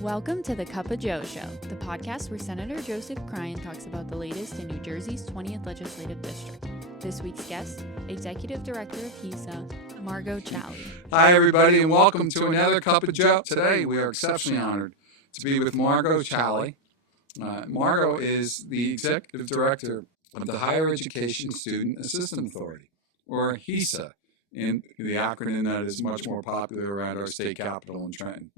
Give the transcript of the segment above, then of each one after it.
Welcome to the Cup of Joe Show, the podcast where Senator Joseph Cryan talks about the latest in New Jersey's 20th Legislative District. This week's guest, Executive Director of HESAA, Margo Chaly. Hi, everybody, and welcome to another Cup of Joe. Today, we are exceptionally honored to be with Margo Chaly. Margo is the Executive Director of the Higher Education Student Assistance Authority, or HESAA, in the acronym that is much more popular around our state capital in Trenton.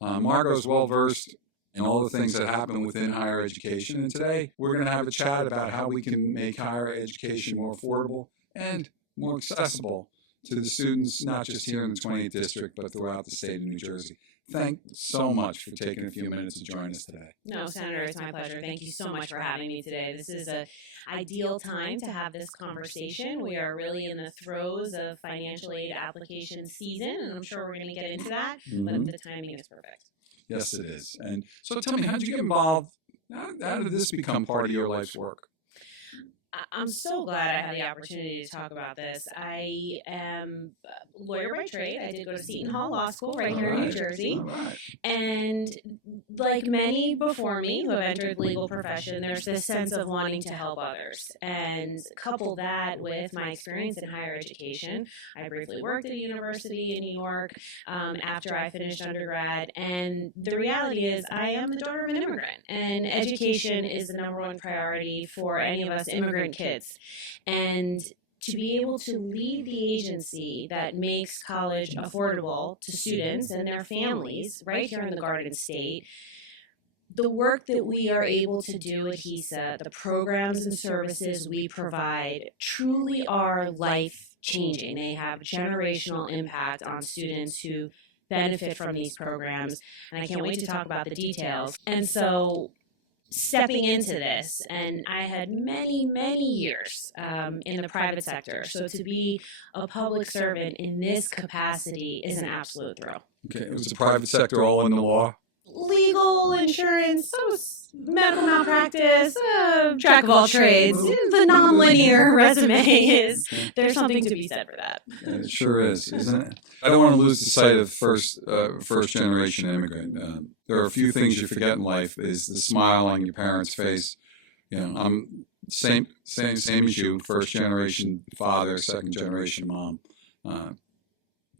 Margo is well-versed in all the things that happen within higher education, and today we're going to have a chat about how we can make higher education more affordable and more accessible to the students, not just here in the 20th District, but throughout the state of New Jersey. Thanks so much for taking a few minutes to join us today. No, Senator, it's my pleasure. Thank you so much for having me today. This is an ideal time to have this conversation. We are really in the throes of financial aid application season, and I'm sure we're going to get into that, but the timing is perfect. Yes, it is. And so tell me, how did you get involved? How did this become part of your life's work? I'm so glad I had the opportunity to talk about this. I am a lawyer by trade. I did go to Seton Hall Law School right here in New Jersey. And like many before me who have entered the legal profession, there's this sense of wanting to help others. And couple that with my experience in higher education. I briefly worked at a university in New York after I finished undergrad. And the reality is I am the daughter of an immigrant. And education is the number one priority for any of us immigrant kids. And to be able to lead the agency that makes college affordable to students and their families right here in the Garden State, the work that we are able to do at HESAA, the programs and services we provide truly are life-changing. They have generational impact on students who benefit from these programs, and I can't wait to talk about the details. And so stepping into this, and I had many years in the private sector, so to be a public servant in this capacity is an absolute thrill. Okay, it was the private sector all in the law? Legal, insurance, medical malpractice, jack of all trades. The nonlinear resume is, there's something to be said for that. It sure is, isn't it? I don't want to lose the sight of first generation immigrant. There are a few things you forget in life: is the smile on your parents' face. You know, I'm same as you, first generation father, second generation mom.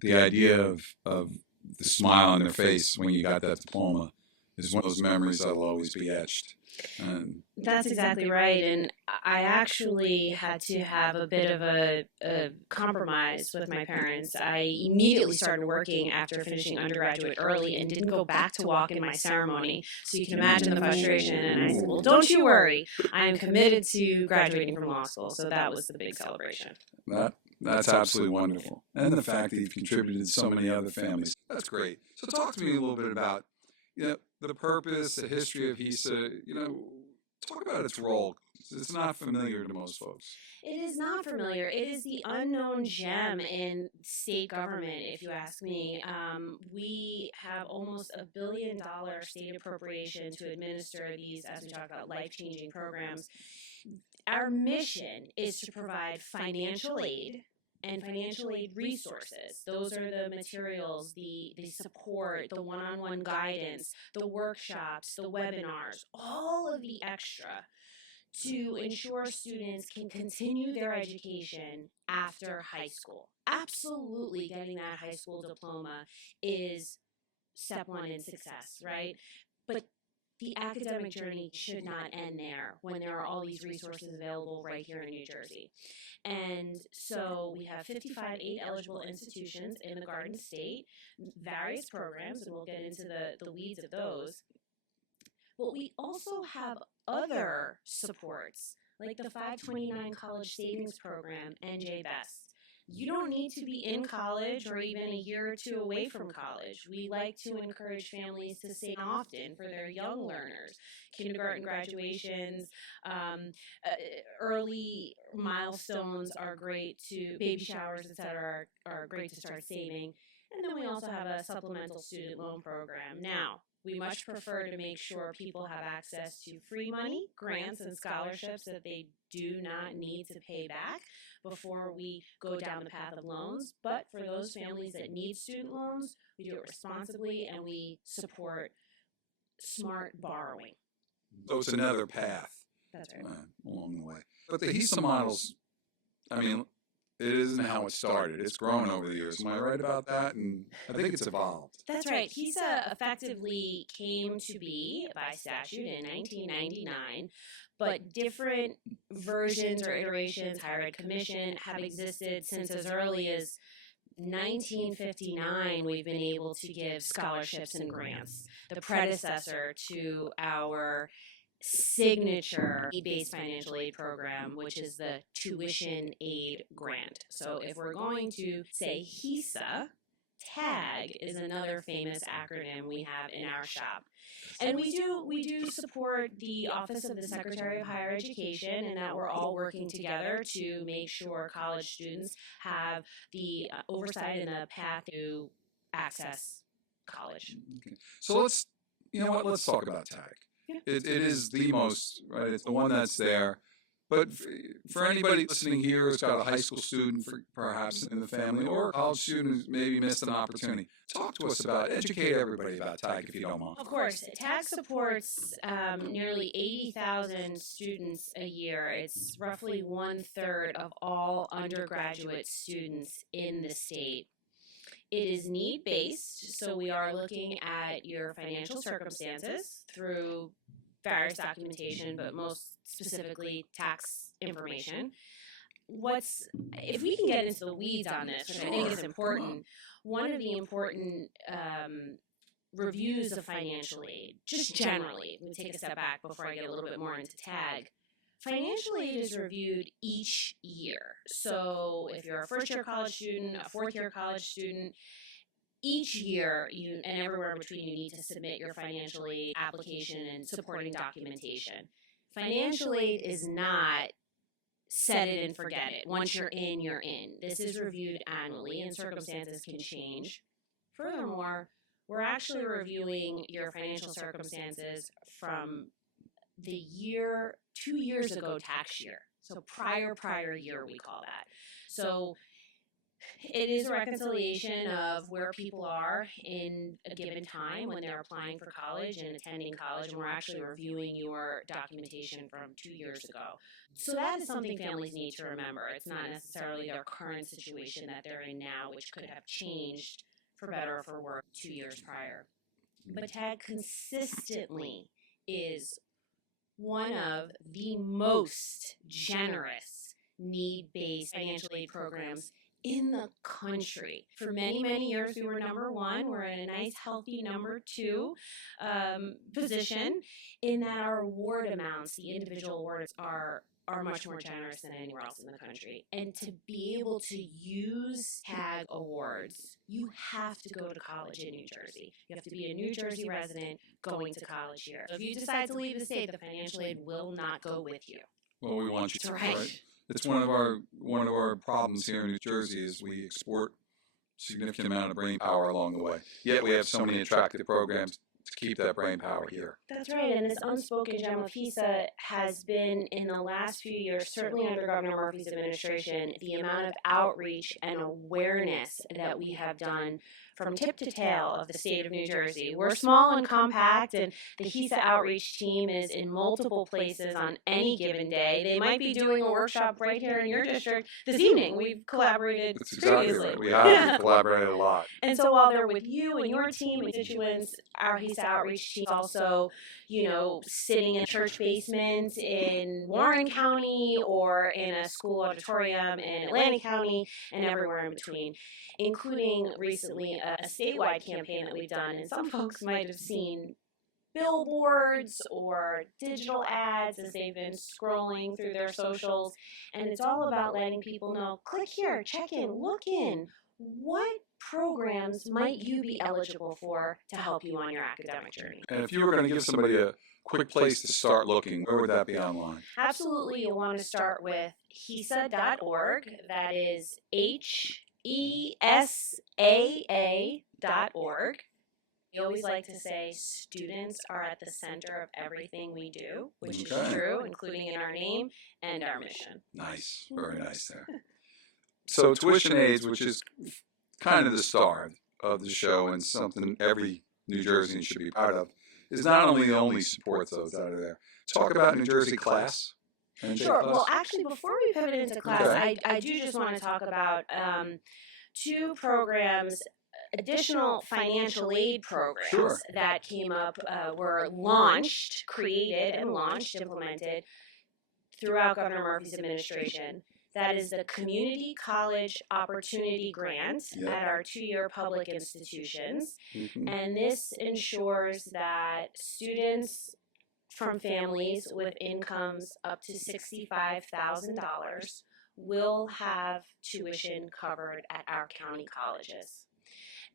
The idea of the smile on their face when you got that diploma is one of those memories that'll always be etched. That's exactly right. And I actually had to have a bit of a compromise with my parents. I immediately started working after finishing undergraduate early and didn't go back to walk in my ceremony. So you can imagine the frustration. And I said, well, don't you worry. I am committed to graduating from law school. So that was the big celebration. That's absolutely wonderful. And the fact that you've contributed to so many other families. That's great. So talk to me a little bit about, the purpose, the history of HESAA. Talk about its role. It's not familiar to most folks. It is not familiar. It is the unknown gem in state government, if you ask me. We have almost $1 billion state appropriation to administer these, as we talk about, life-changing programs. Our mission is to provide financial aid and financial aid resources. Those are the materials, the support, the one-on-one guidance, the workshops, the webinars, all of the extra to ensure students can continue their education after high school. Absolutely, getting that high school diploma is step one in success, right? But the academic journey should not end there when there are all these resources available right here in New Jersey. And so we have 55 aid-eligible institutions in the Garden State, various programs, and we'll get into the weeds of those. But we also have other supports, like the 529 College Savings Program, NJBEST. You don't need to be in college or even a year or two away from college. We like to encourage families to save often for their young learners. Kindergarten graduations, early milestones are great to, baby showers, etc., are great to start saving. And then we also have a supplemental student loan program. Now, we much prefer to make sure people have access to free money, grants, and scholarships that they do not need to pay back before we go down the path of loans. But for those families that need student loans, we do it responsibly and we support smart borrowing. So it's another path That's right. along the way. But the HESAA models, I mean, it isn't how it started. It's grown over the years. Am I right about that? And I think it's evolved. That's right. HESAA effectively came to be by statute in 1999, but different versions or iterations, Higher Ed Commission, have existed since as early as 1959. We've been able to give scholarships and grants, the predecessor to our signature need-based financial aid program, which is the tuition aid grant. So if we're going to say HESAA, TAG is another famous acronym we have in our shop. And we do support the Office of the Secretary of Higher Education, and that we're all working together to make sure college students have the oversight and the path to access college. Okay. So let's talk about TAG. Yeah. It is the most, right? It's the one that's there. But for anybody listening here who's got a high school student, perhaps in the family, or a college student who's maybe missed an opportunity, talk to us about, educate everybody about TAG if you don't mind. Of course, TAG supports nearly 80,000 students a year. It's roughly 1/3 of all undergraduate students in the state. It is need-based, so we are looking at your financial circumstances through various documentation, but most specifically tax information. If we can get into the weeds on this, which I think is important, one of the important reviews of financial aid, just generally, let me take a step back before I get a little bit more into TAG. Financial aid is reviewed each year. So if you're a first-year college student, a fourth-year college student, each year, and everywhere in between, you need to submit your financial aid application and supporting documentation. Financial aid is not set it and forget it. Once you're in, you're in. This is reviewed annually, and circumstances can change. Furthermore, we're actually reviewing your financial circumstances from the year, 2 years ago tax year. So prior year, we call that. So it is a reconciliation of where people are in a given time when they're applying for college and attending college, and we're actually reviewing your documentation from 2 years ago. So that is something families need to remember. It's not necessarily their current situation that they're in now, which could have changed for better or for worse 2 years prior. But TAG consistently is one of the most generous need-based financial aid programs in the country. For many, many years, we were number one. We're in a nice, healthy number two position in that our award amounts, the individual awards, are much more generous than anywhere else in the country. And to be able to use TAG awards, you have to go to college in New Jersey. You have to be a New Jersey resident going to college here. So if you decide to leave the state, the financial aid will not go with you. Well, we want you to, right? It's one of our problems here in New Jersey is we export significant amount of brain power along the way. Yet we have so many attractive programs to keep that brain power here. That's right, and this unspoken gem of HESAA has been, in the last few years, certainly under Governor Murphy's administration, the amount of outreach and awareness that we have done from tip to tail of the state of New Jersey. We're small and compact, and the HESAA outreach team is in multiple places on any given day. They might be doing a workshop right here in your district this evening. We've collaborated That's exactly previously. right. We have collaborated a lot. And so while they're with you and your team, constituents, our HESAA outreach team also, sitting in a church basement in Warren County or in a school auditorium in Atlantic County and everywhere in between, including recently a statewide campaign that we've done. And some folks might have seen billboards or digital ads as they've been scrolling through their socials. And it's all about letting people know, click here, check in, look in. What programs might you be eligible for to help you on your academic journey? And if you were going to give somebody a quick place to start looking, where would that be online? Absolutely. You'll want to start with HESAA.org. That is HESAA.org. We always like to say students are at the center of everything we do, which is true, including in our name and our mission. Nice. Very nice there. So tuition aids, which is kind of the star of the show and something every New Jerseyan should be proud of, is not only supports those out of there. Talk about New Jersey Class. Sure. Well, actually, before we pivot into class, I do just want to talk about two programs, additional financial aid programs that came up, were launched, created and launched, implemented throughout Governor Murphy's administration. That is the Community College Opportunity Grant at our 2-year public institutions. And this ensures that students from families with incomes up to $65,000 will have tuition covered at our county colleges,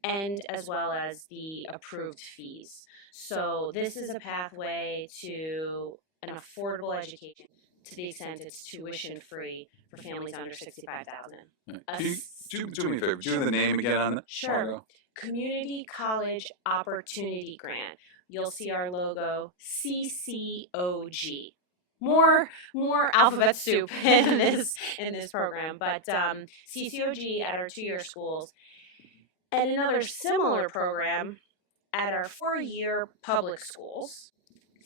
and as well as the approved fees. So this is a pathway to an affordable education to the extent it's tuition free for families under $65,000. Can you do me a favor? Do the name again on that? Sure. Margo? Community College Opportunity Grant. You'll see our logo, CCOG. More alphabet soup in this program, but CCOG at our 2-year schools, and another similar program at our 4-year public schools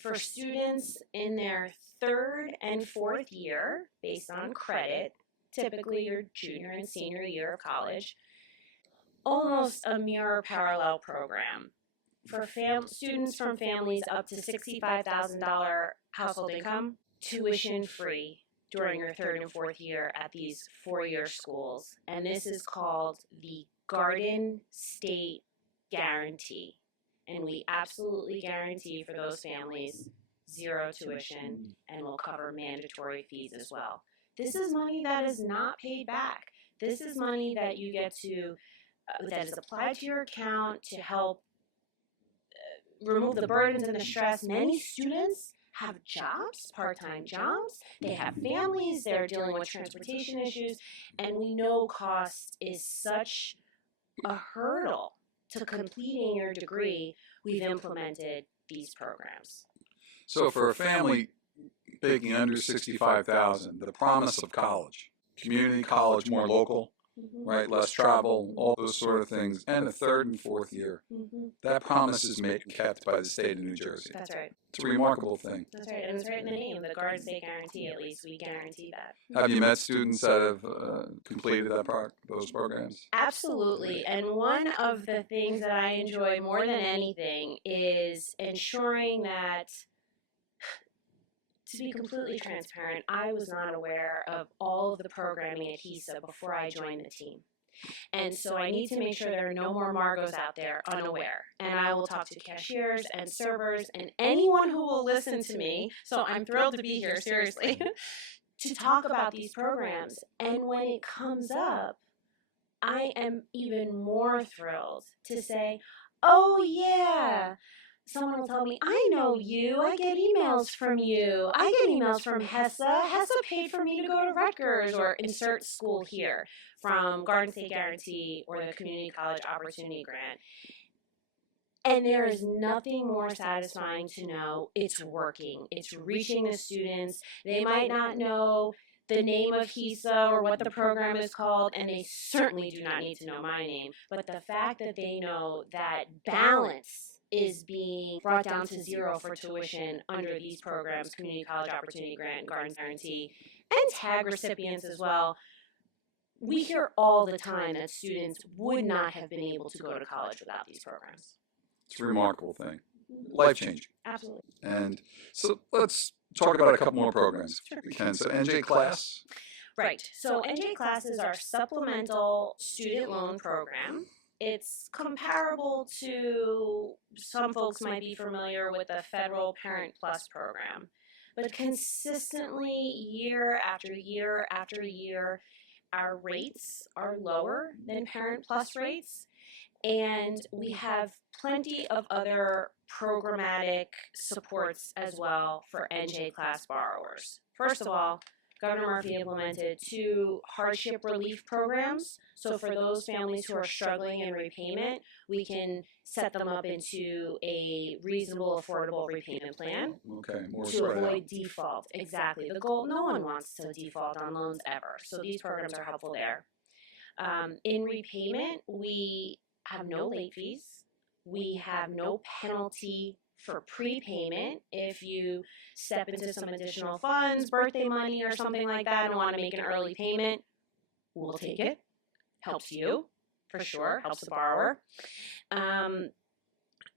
for students in their 3rd and 4th year, based on credit, typically your junior and senior year of college. Almost a mirror parallel program for students from families up to $65,000 household income, tuition free during your 3rd and 4th year at these 4-year schools. And this is called the Garden State Guarantee. And we absolutely guarantee for those families 0 tuition, and will cover mandatory fees as well. This is money that is not paid back. This is money that you get to, that is applied to your account to help remove the burdens and the stress. Many students have jobs, part-time jobs, they have families, they're dealing with transportation issues, and we know cost is such a hurdle to completing your degree. We've implemented these programs. So for a family making under $65,000, the promise of college, community college, more local, right, less travel, all those sort of things, and the 3rd and 4th year, that promise is made and kept by the state of New Jersey. That's right. It's a remarkable thing. That's right, and it's right in the name, the Garden State Guarantee. At least we guarantee that. Have you met students that have completed those programs? Absolutely, and one of the things that I enjoy more than anything is ensuring that, to be completely transparent, I was not aware of all of the programming at HESAA before I joined the team. And so I need to make sure there are no more Margos out there unaware. And I will talk to cashiers and servers and anyone who will listen to me. So I'm thrilled to be here, seriously, to talk about these programs. And when it comes up, I am even more thrilled to say, oh yeah, someone will tell me, I know you, I get emails from you, I get emails from HESAA, HESAA paid for me to go to Rutgers, or insert school here from Garden State Guarantee or the Community College Opportunity Grant. And there is nothing more satisfying to know it's working, it's reaching the students. They might not know the name of HESAA or what the program is called, and they certainly do not need to know my name, but the fact that they know that balance is being brought down to 0 for tuition under these programs, Community College Opportunity Grant, Garden Guarantee, and TAG recipients as well. We hear all the time that students would not have been able to go to college without these programs. It's a remarkable thing. Life-changing. Absolutely. And so let's talk about a couple more programs. Sure. We can. So NJCLASS. Right. So NJCLASS is our supplemental student loan program. It's comparable to, some folks might be familiar with the federal Parent Plus program, but consistently year after year after year, our rates are lower than Parent Plus rates, and we have plenty of other programmatic supports as well for NJCLASS borrowers. First of all, Governor Murphy implemented 2 hardship relief programs. So for those families who are struggling in repayment, we can set them up into a reasonable, affordable repayment plan. Okay, more to spread avoid out. default. Exactly. The goal, no one wants to default on loans ever. So these programs are helpful there. In repayment, we have no late fees. We have no penalty for prepayment. If you step into some additional funds, birthday money or something like that, and want to make an early payment, we'll take it. Helps you, for sure, helps the borrower.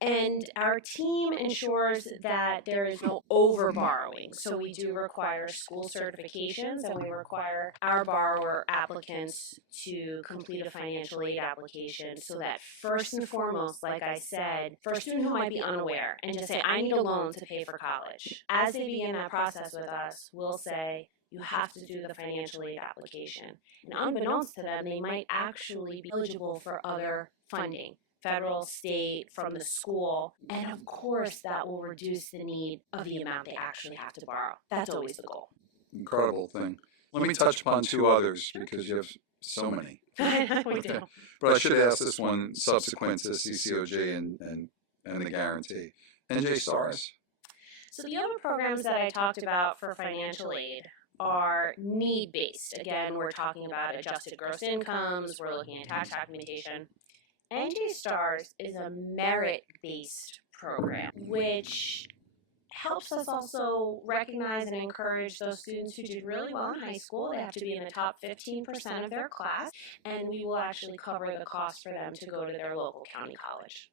And our team ensures that there is no over borrowing. So we do require school certifications, and we require our borrower applicants to complete a financial aid application so that first and foremost, like I said, for a student who might be unaware and just say, I need a loan to pay for college, as they begin that process with us, we'll say, you have to do the financial aid application. And unbeknownst to them, they might actually be eligible for other funding. Federal, state, from the school, and of course that will reduce the need of the amount they actually have to borrow. That's always the goal. Incredible thing. Let me touch upon two others because you have so many. We do. But I should ask this one subsequent to CCOG and the guarantee. NJSTARS? So the other programs that I talked about for financial aid are need-based. Again, we're talking about adjusted gross incomes, we're looking at tax documentation. NJSTARS is a merit-based program, which helps us also recognize and encourage those students who did really well in high school. They have to be in the top 15% of their class, and we will actually cover the cost for them to go to their local county college.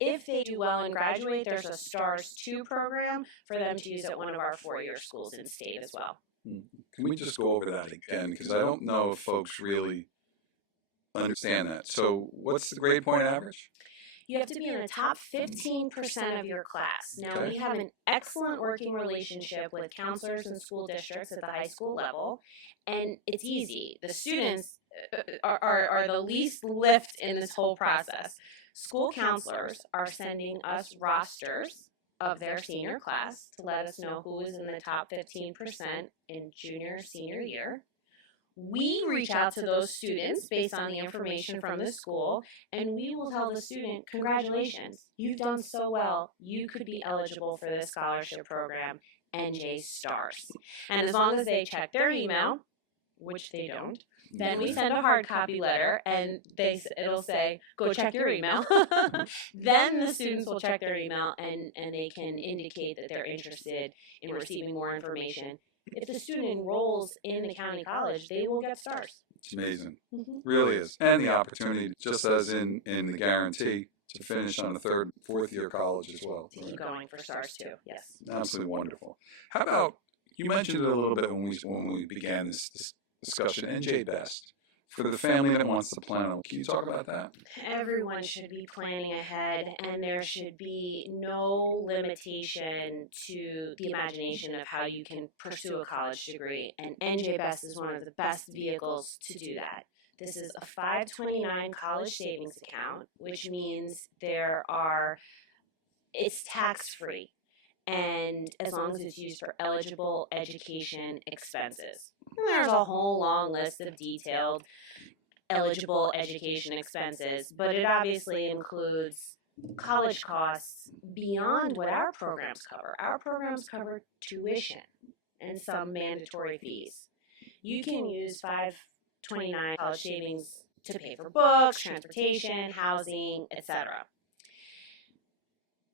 If they do well and graduate, there's a STARS 2 program for them to use at one of our four-year schools in state as well. Can we just go over that again? Because I don't know if folks really understand that. So what's the grade point average? You have to be in the top 15% of your class. Now, Okay. we have an excellent working relationship with counselors and school districts at the high school level, and it's easy. The students are the least lift in this whole process. School counselors are sending us rosters of their senior class to let us know who is in the top 15% in junior, senior year. We reach out to those students based on the information from the school, and we will tell the student, congratulations, you've done so well, you could be eligible for this scholarship program, NJSTARS. And as long as they check their email, which they don't, then we send a hard copy letter, and it'll say, go check your email. Then the students will check their email, and they can indicate that they're interested in receiving more information. If the student enrolls in the county college, they will get STARS. It's amazing. Really is. And the opportunity, just as in the guarantee, to finish on a third, fourth year college as well. To keep going for STARS too, yes. Absolutely wonderful. How about, you mentioned it a little bit when we began this discussion, NJBEST. For the family that wants to plan, can you talk about that? Everyone should be planning ahead, and there should be no limitation to the imagination of how you can pursue a college degree, and NJBEST is one of the best vehicles to do that. This is a 529 college savings account, which means it's tax-free, and as long as it's used for eligible education expenses. And there's a whole long list of detailed eligible education expenses, but it obviously includes college costs beyond what our programs cover. Our programs cover tuition and some mandatory fees. You can use 529 college savings to pay for books, transportation, housing, etc.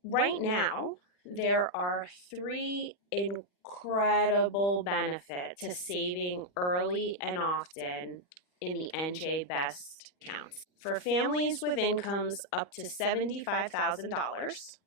Right now, there are 3 incredible benefits to saving early and often in the NJBEST accounts. For families with incomes up to $75,000,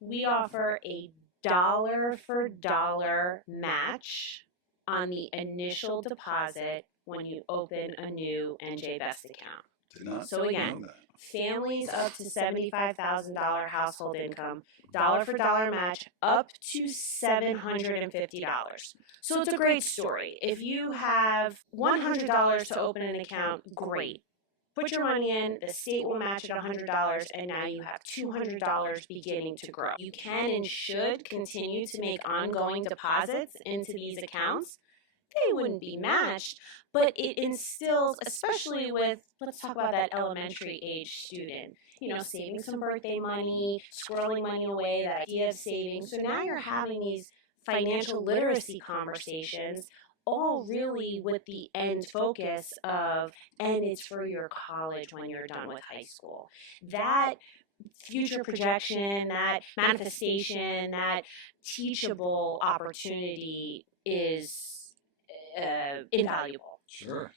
we offer a dollar-for-dollar match on the initial deposit when you open a new NJBEST account. Did not So again, know that. families up to $75,000 household income, dollar-for-dollar match up to $750. So it's a great story. If you have $100 to open an account, great. Put your money in, the state will match it $100, and now you have $200 beginning to grow. You can and should continue to make ongoing deposits into these accounts. They wouldn't be matched, but it instills, especially with, let's talk about that elementary age student, saving some birthday money, squirreling money away, that idea of saving. So now you're having these financial literacy conversations, all really with the end focus of, and it's for your college when you're done with high school. That future projection, that manifestation, that teachable opportunity is invaluable. Sure.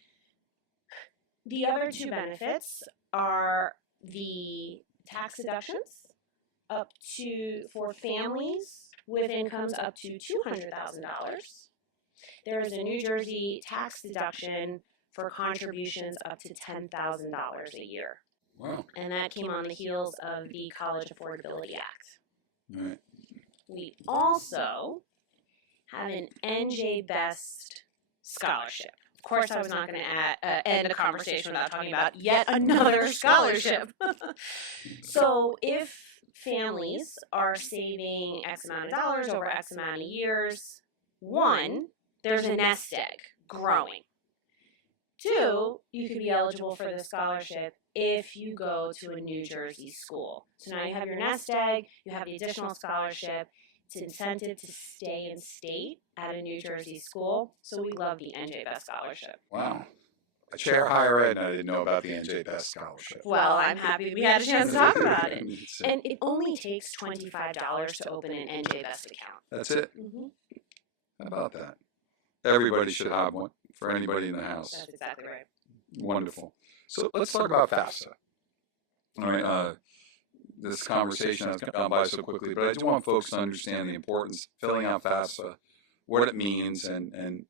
The other two benefits are the tax deductions for families with incomes up to $200,000. There is a New Jersey tax deduction for contributions up to $10,000 a year. Wow. And that came on the heels of the College Affordability Act. All right. We also have an NJBEST scholarship. Of course, I was not going to end a conversation without talking about yet another scholarship. So if families are saving X amount of dollars over X amount of years, one, there's a nest egg growing. Two, you could be eligible for the scholarship if you go to a New Jersey school. So now you have your nest egg, you have the additional scholarship. It's incentive to stay in state at a New Jersey school. So we love the NJBEST scholarship. Wow. A chair higher ed, and I didn't know about the NJBEST scholarship. Well, I'm happy we had a chance to talk about it. And it only takes $25 to open an NJBEST account. That's it? Mm-hmm. How about that? Everybody should have one for anybody in the house. That's exactly right. Wonderful. So let's talk about FAFSA. All right. This conversation has gone by so quickly, but I do want folks to understand the importance of filling out FAFSA, what it means, and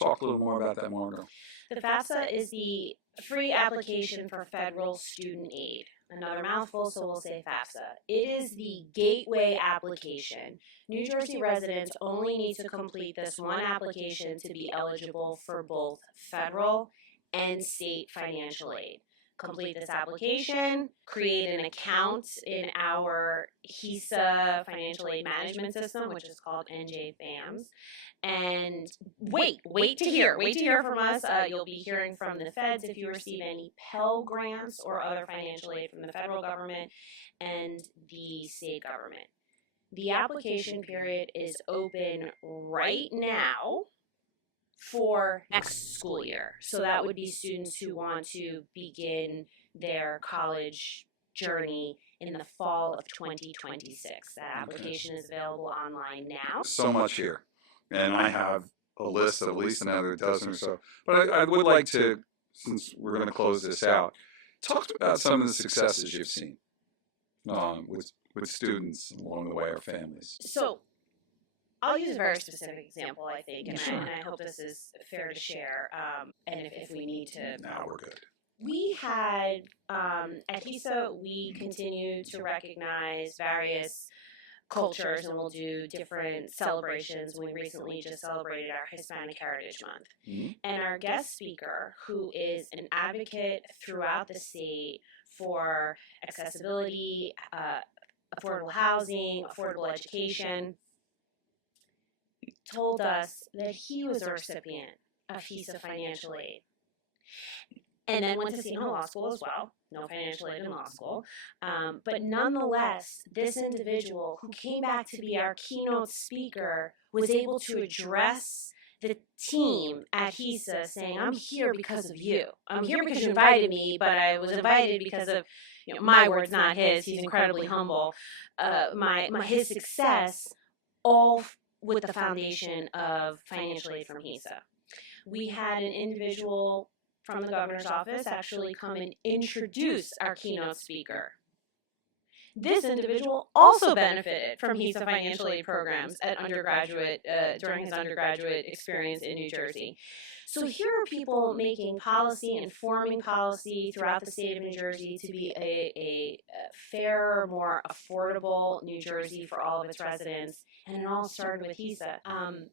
talk a little more about that, Margo. The FAFSA is the free application for federal student aid. Another mouthful, so we'll say FAFSA. It is the gateway application. New Jersey residents only need to complete this one application to be eligible for both federal and state financial aid. Complete this application, create an account in our HESAA financial aid management system, which is called NJBEST, and wait to hear from us. You'll be hearing from the feds if you receive any Pell grants or other financial aid from the federal government and the state government. The application period is open right now for next school year. So that would be students who want to begin their college journey in the fall of 2026. That application is available online now. So much here. And I have a list of at least another dozen or so. But I would like to, since we're going to close this out, talk about some of the successes you've seen with students along the way or families. So I'll use a very specific example, I think, and I hope this is fair to share, and if we need to. Now we're good. We had, at HESAA, we continue to recognize various cultures, and we'll do different celebrations. We recently just celebrated our Hispanic Heritage Month. Mm-hmm. And our guest speaker, who is an advocate throughout the state for accessibility, affordable housing, affordable education, told us that he was a recipient of HESAA financial aid. And then went to Seton Hall Law School as well. No financial aid in law school. But nonetheless, this individual who came back to be our keynote speaker was able to address the team at HESAA saying, I'm here because of you. I'm here because you invited me, but I was invited because of, my words, not his. He's incredibly humble. His success, all with the foundation of financial aid from HESAA. We had an individual from the governor's office actually come and introduce our keynote speaker. This individual also benefited from HESAA financial aid programs at undergraduate during his undergraduate experience in New Jersey. So here are people making policy and forming policy throughout the state of New Jersey to be a fairer, more affordable New Jersey for all of its residents. And it all started with HESAA.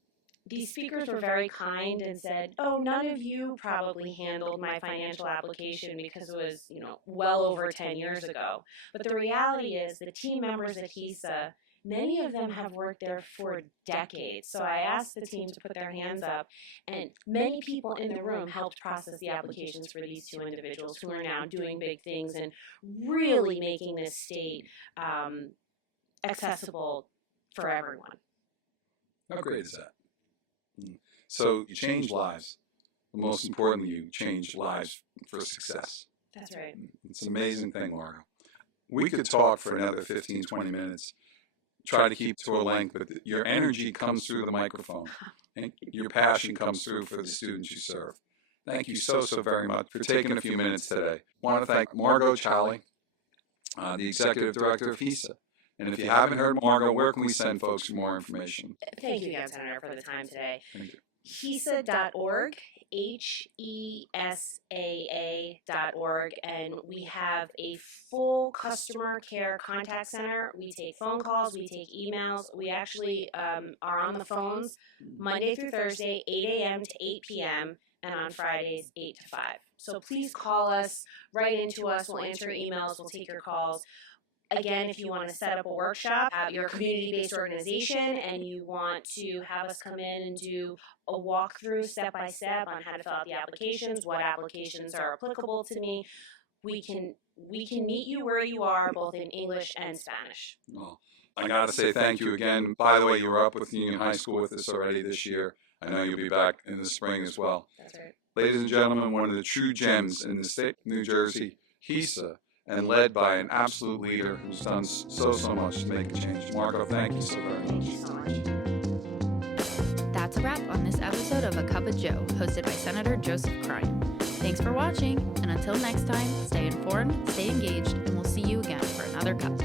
These speakers were very kind and said, oh, none of you probably handled my financial application because it was, well over 10 years ago. But the reality is the team members at HESAA, many of them have worked there for decades. So I asked the team to put their hands up, and many people in the room helped process the applications for these two individuals who are now doing big things and really making this state accessible for everyone. How great is that? So you change lives. But most importantly, you change lives for success. That's right. It's an amazing thing, Margo. we could talk for another 15, 20 minutes, try to keep to a length, but your energy comes through the microphone and your passion comes through for the students you serve. Thank you so very much for taking a few minutes today. I want to thank Margo Chaly, the Executive Director of HESAA. And if you haven't heard Margo, where can we send folks for more information? Thank you again, Senator, for the time today. Thank you. HESAA.org, HESAA.org, and we have a full customer care contact center. We take phone calls, we take emails. We actually are on the phones Monday through Thursday, 8 a.m. to 8 p.m., and on Fridays, 8 to 5. So please call us, write into us, we'll answer your emails, we'll take your calls. Again, if you want to set up a workshop, you're a community-based organization, and you want to have us come in and do a walkthrough step-by-step on how to fill out the applications, what applications are applicable to me, we can meet you where you are, both in English and Spanish. Well, I got to say thank you again. By the way, you were up with Union High School with us already this year. I know you'll be back in the spring as well. That's right. Ladies and gentlemen, one of the true gems in the state of New Jersey, HESAA, and led by an absolute leader who's done so much to make a change. Margo, thank you so very much. Thank you so much. That's a wrap on this episode of A Cup of Joe, hosted by Senator Joseph Cryan. Thanks for watching, and until next time, stay informed, stay engaged, and we'll see you again for another cup.